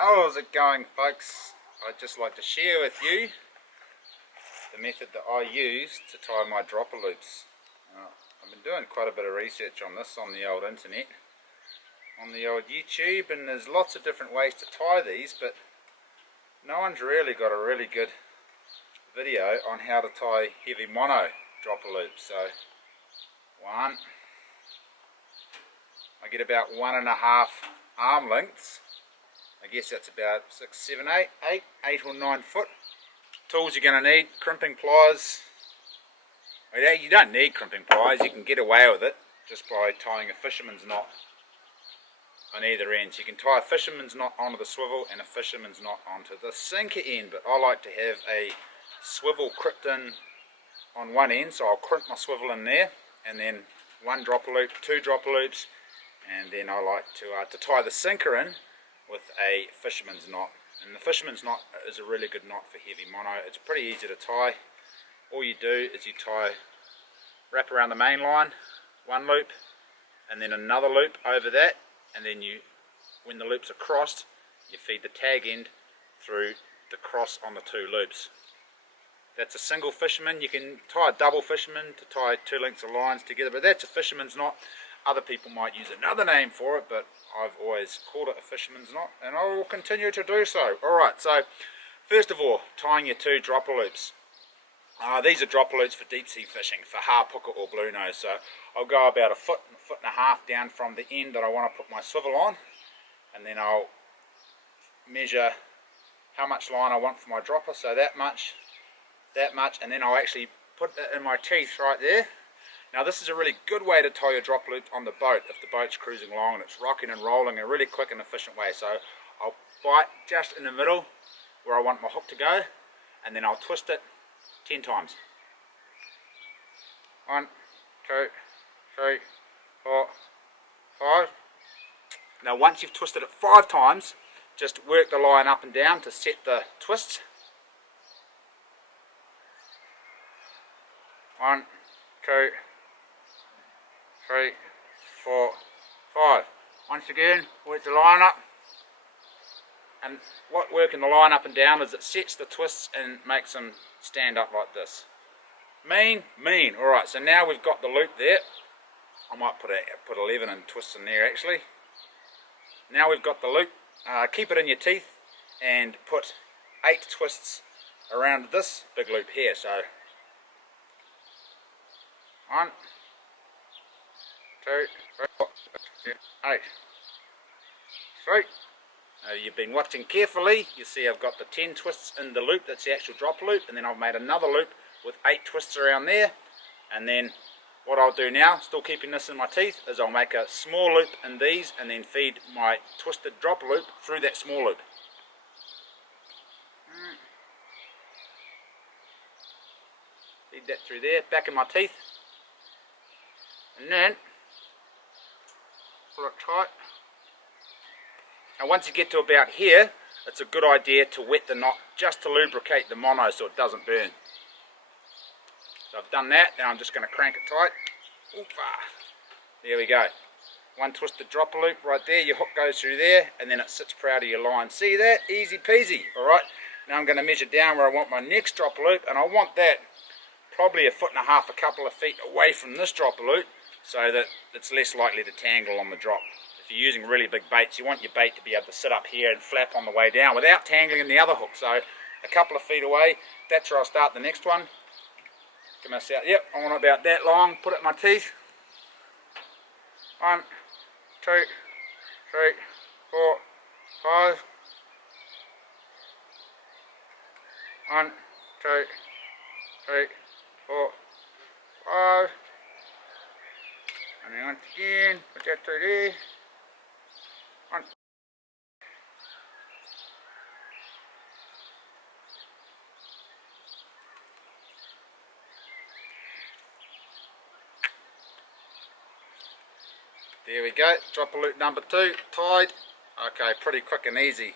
How's it going, folks? I'd just like to share with you the method that I use to tie my dropper loops. I've been doing quite a bit of research on this on the old internet, on the old YouTube, and there's lots of different ways to tie these, but no one's really got a really good video on how to tie heavy mono dropper loops. So I get about 1.5 arm lengths. I guess that's about 6, 7, 8 or 9 foot. Tools you're going to need: crimping pliers. Well, you don't need crimping pliers, you can get away with it just by tying a fisherman's knot on either end. So you can tie a fisherman's knot onto the swivel and a fisherman's knot onto the sinker end, but I like to have a swivel crimped in on one end, so I'll crimp my swivel in there, and then 1 dropper loop, 2 dropper loops, and then I like to tie the sinker in with a fisherman's knot. And the fisherman's knot is a really good knot for heavy mono. It's pretty easy to tie. All you do is you wrap around the main line, 1 loop, and then another loop over that, and then when the loops are crossed, you feed the tag end through the cross on the 2 loops. That's a single fisherman. You can tie a double fisherman to tie 2 lengths of lines together, but that's a fisherman's knot. Other people might use another name for it, but I've always called it a fisherman's knot, and I will continue to do so. Alright, so first of all, tying your 2 dropper loops. These are dropper loops for deep sea fishing, for hapuka or bluenose. So I'll go about 1.5 foot down from the end that I want to put my swivel on, and then I'll measure how much line I want for my dropper, so that much, and then I'll actually put it in my teeth right there. Now this is a really good way to tie your dropper loop on the boat if the boat's cruising along and it's rocking and rolling in a really quick and efficient way. So I'll bite just in the middle where I want my hook to go, and then I'll twist it 10 times. 1, 2, 3, 4, 5. Now once you've twisted it 5 times, just work the line up and down to set the twists. 1, 2, 3, 4, 5. Once again, work the line up, and what working the line up and down is it sets the twists and makes them stand up like this. Mean. Alright, so now we've got the loop there. I might put 11 and twists in there actually. Now we've got the loop. Keep it in your teeth and put 8 twists around this big loop here. So 1, 2, 3, 4, 5, 6, 7, 8. 3. You've been watching carefully, you see I've got the 10 twists in the loop, that's the actual dropper loop, and then I've made another loop with 8 twists around there. And then what I'll do now, still keeping this in my teeth, is I'll make a small loop in these and then feed my twisted dropper loop through that small loop. Feed that through there, back in my teeth, and then pull it tight. And once you get to about here, it's a good idea to wet the knot just to lubricate the mono so it doesn't burn. So I've done that, now I'm just going to crank it tight. There we go. 1 twisted dropper loop right there, your hook goes through there, and then it sits proud of your line. See that? Easy peasy. Alright, now I'm going to measure down where I want my next dropper loop, and I want that probably 1.5 foot, a couple of feet away from this dropper loop, so that it's less likely to tangle on the drop. If you're using really big baits, you want your bait to be able to sit up here and flap on the way down without tangling in the other hook. So a couple of feet away, that's where I'll start the next one. Give myself, yep, I want it about that long, put it in my teeth. 1, 2, 3, 4, 5. 1, 2, 3, 4, 5. And then once again, put that through there. 1. There we go, dropper loop number 2, tied. Okay, pretty quick and easy.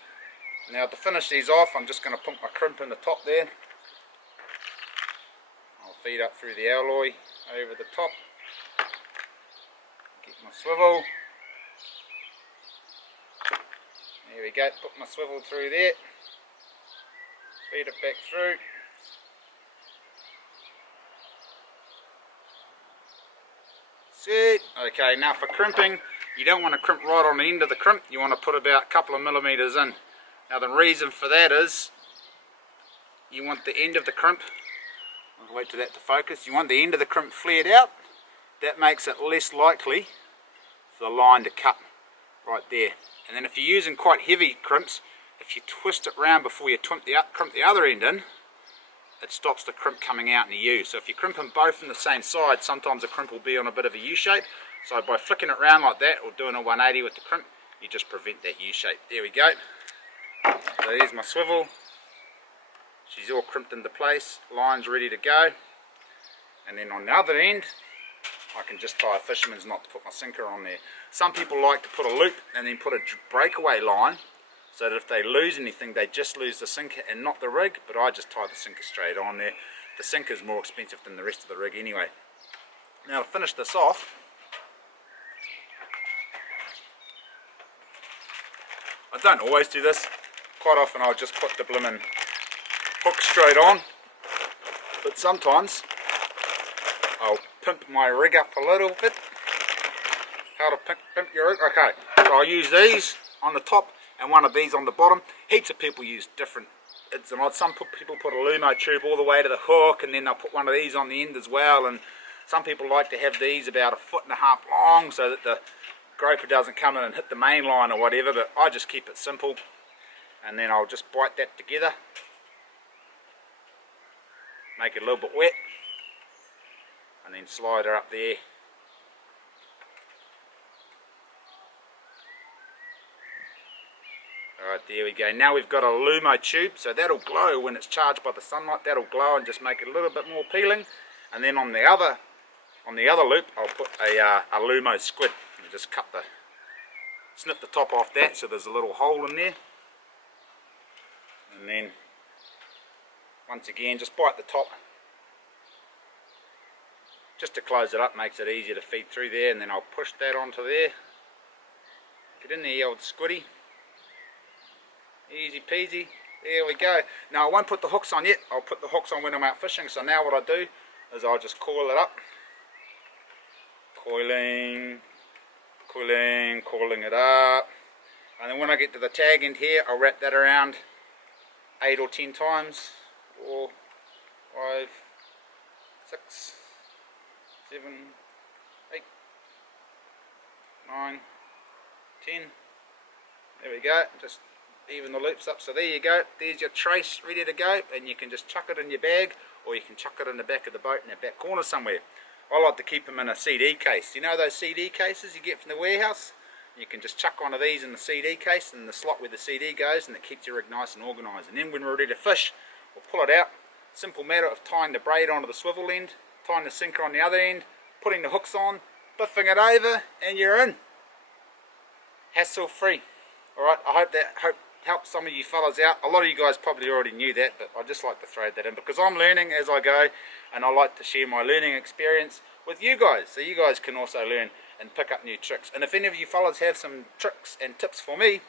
Now to finish these off, I'm just going to put my crimp in the top there. I'll feed up through the alloy over the top. Get my swivel. There we go, put my swivel through there, feed it back through. Set. Okay, now for crimping, you don't want to crimp right on the end of the crimp, you want to put about a couple of millimeters in. Now the reason for that is, you want the end of the crimp, I'll wait for that to focus, you want the end of the crimp flared out. That makes it less likely for the line to cut right there. And then if you're using quite heavy crimps, if you twist it round before you crimp the other end in, it stops the crimp coming out in a U. So if you crimp them both on the same side, sometimes the crimp will be on a bit of a U shape. So by flicking it round like that, or doing a 180 with the crimp, you just prevent that U shape. There we go. So here's my swivel. She's all crimped into place, line's ready to go. And then on the other end, I can just tie a fisherman's knot to put my sinker on there. Some people like to put a loop and then put a breakaway line, so that if they lose anything, they just lose the sinker and not the rig, but I just tie the sinker straight on there. The sinker is more expensive than the rest of the rig anyway. Now to finish this off, I don't always do this. Quite often I'll just put the blimmin' hook straight on, but sometimes I'll pimp my rig up a little bit. How to pimp your rig? Okay, so I'll use these on the top and one of these on the bottom. Heaps of people use different it's and odds. Some people put a Lumo tube all the way to the hook, and then they'll put one of these on the end as well. And some people like to have these about 1.5 feet long so that the groper doesn't come in and hit the main line or whatever, but I just keep it simple. And then I'll just bite that together, make it a little bit wet, and then slide her up there. Alright, there we go. Now we've got a Lumo tube, so that'll glow when it's charged by the sunlight. That'll glow and just make it a little bit more appealing. And then on the other loop, I'll put a Lumo squid. And just snip the top off that, so there's a little hole in there. And then once again, just bite the top, just to close it up, makes it easier to feed through there. And then I'll push that onto there. Get in there, you old squiddy. Easy peasy, there we go. Now I won't put the hooks on yet, I'll put the hooks on when I'm out fishing. So now what I do is I'll just coil it up, coiling it up, and then when I get to the tag end here, I'll wrap that around 8 or 10 times, 4, 5, 6, 7, 8, 9, 10, there we go. Just even the loops up. So there you go, there's your trace ready to go, and you can just chuck it in your bag, or you can chuck it in the back of the boat in the back corner somewhere. I like to keep them in a CD case. You know those CD cases you get from the warehouse? You can just chuck one of these in the CD case in the slot where the CD goes, and it keeps your rig nice and organised. And then when we're ready to fish, we'll pull it out. Simple matter of tying the braid onto the swivel end, tying the sinker on the other end, putting the hooks on, biffing it over, and you're in. Hassle free. Alright, I hope that helps some of you fellas out. A lot of you guys probably already knew that, but I just like to throw that in because I'm learning as I go, and I like to share my learning experience with you guys, so you guys can also learn and pick up new tricks. And if any of you fellas have some tricks and tips for me,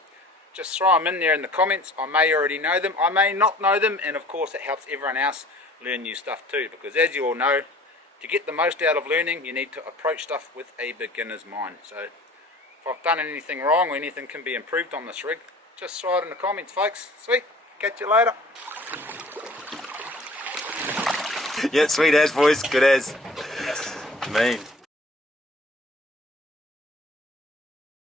just throw them in there in the comments. I may already know them, I may not know them, and of course it helps everyone else learn new stuff too, because as you all know, to get the most out of learning, you need to approach stuff with a beginner's mind. So if I've done anything wrong or anything can be improved on this rig, just throw it in the comments, folks. Sweet. Catch you later. Yeah, sweet as, boys. Good as. Yes. Mean.